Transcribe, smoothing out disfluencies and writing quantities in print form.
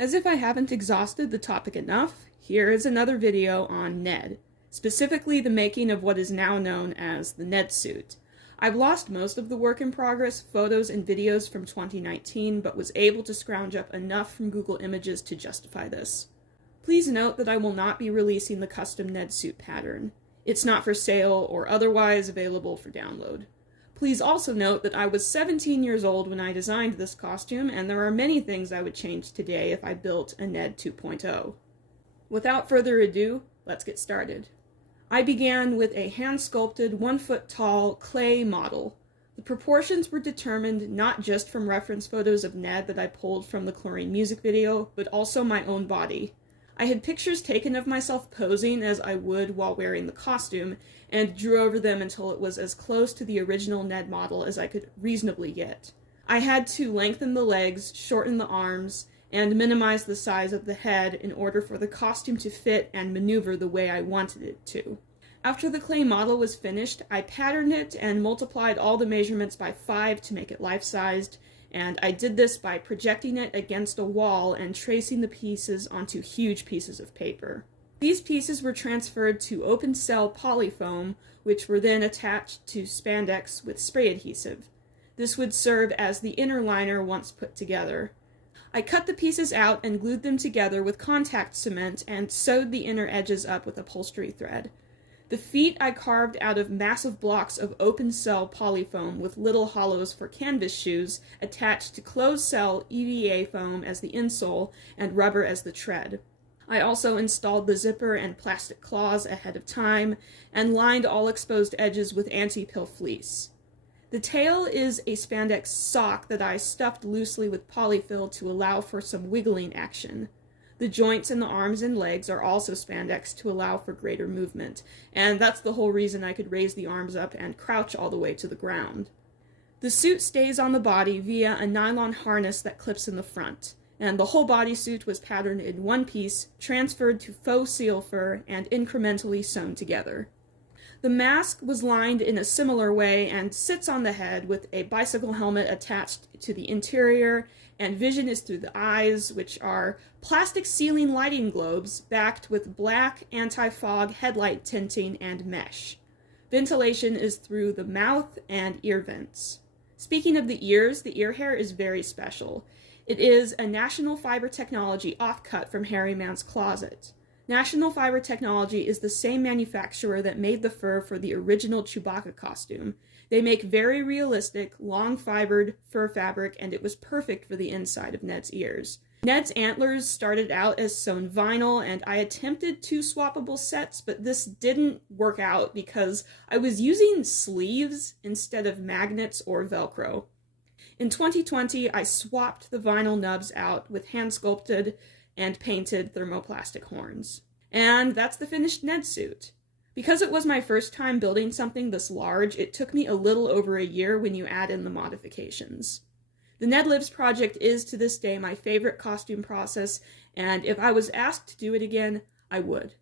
As if I haven't exhausted the topic enough, here is another video on Ned, specifically the making of what is now known as the Nedsuit. I've lost most of the work in progress, photos and videos from 2019, but was able to scrounge up enough from Google Images to justify this. Please note that I will not be releasing the custom Nedsuit pattern. It's not for sale or otherwise available for download. Please also note that I was 17 years old when I designed this costume, and there are many things I would change today if I built a Ned 2.0. Without further ado, let's get started. I began with a hand-sculpted, 1-foot-tall clay model. The proportions were determined not just from reference photos of Ned that I pulled from the Chlorine music video, but also my own body. I had pictures taken of myself posing as I would while wearing the costume, and drew over them until it was as close to the original Ned model as I could reasonably get. I had to lengthen the legs, shorten the arms, and minimize the size of the head in order for the costume to fit and maneuver the way I wanted it to. After the clay model was finished, I patterned it and multiplied all the measurements by 5 to make it life-sized, and I did this by projecting it against a wall and tracing the pieces onto huge pieces of paper. These pieces were transferred to open cell polyfoam, which were then attached to spandex with spray adhesive. This would serve as the inner liner once put together. I cut the pieces out and glued them together with contact cement and sewed the inner edges up with upholstery thread. The feet I carved out of massive blocks of open cell polyfoam with little hollows for canvas shoes attached to closed cell EVA foam as the insole and rubber as the tread. I also installed the zipper and plastic claws ahead of time and lined all exposed edges with anti-pill fleece. The tail is a spandex sock that I stuffed loosely with polyfill to allow for some wiggling action. The joints in the arms and legs are also spandex to allow for greater movement, and that's the whole reason I could raise the arms up and crouch all the way to the ground. The suit stays on the body via a nylon harness that clips in the front, and the whole bodysuit was patterned in one piece, transferred to faux seal fur, and incrementally sewn together. The mask was lined in a similar way and sits on the head with a bicycle helmet attached to the interior, and vision is through the eyes, which are plastic ceiling lighting globes backed with black anti-fog headlight tinting and mesh. Ventilation is through the mouth and ear vents. Speaking of the ears, the ear hair is very special. It is a National Fiber Technology offcut from Hairy Man's Closet. National Fiber Technology is the same manufacturer that made the fur for the original Chewbacca costume. They make very realistic, long-fibered fur fabric, and it was perfect for the inside of Ned's ears. Ned's antlers started out as sewn vinyl, and I attempted 2 swappable sets, but this didn't work out because I was using sleeves instead of magnets or Velcro. In 2020, I swapped the vinyl nubs out with hand-sculpted and painted thermoplastic horns. And that's the finished Ned suit. Because it was my first time building something this large, it took me a little over a year when you add in the modifications. The Ned Lives project is to this day my favorite costume process, and if I was asked to do it again, I would.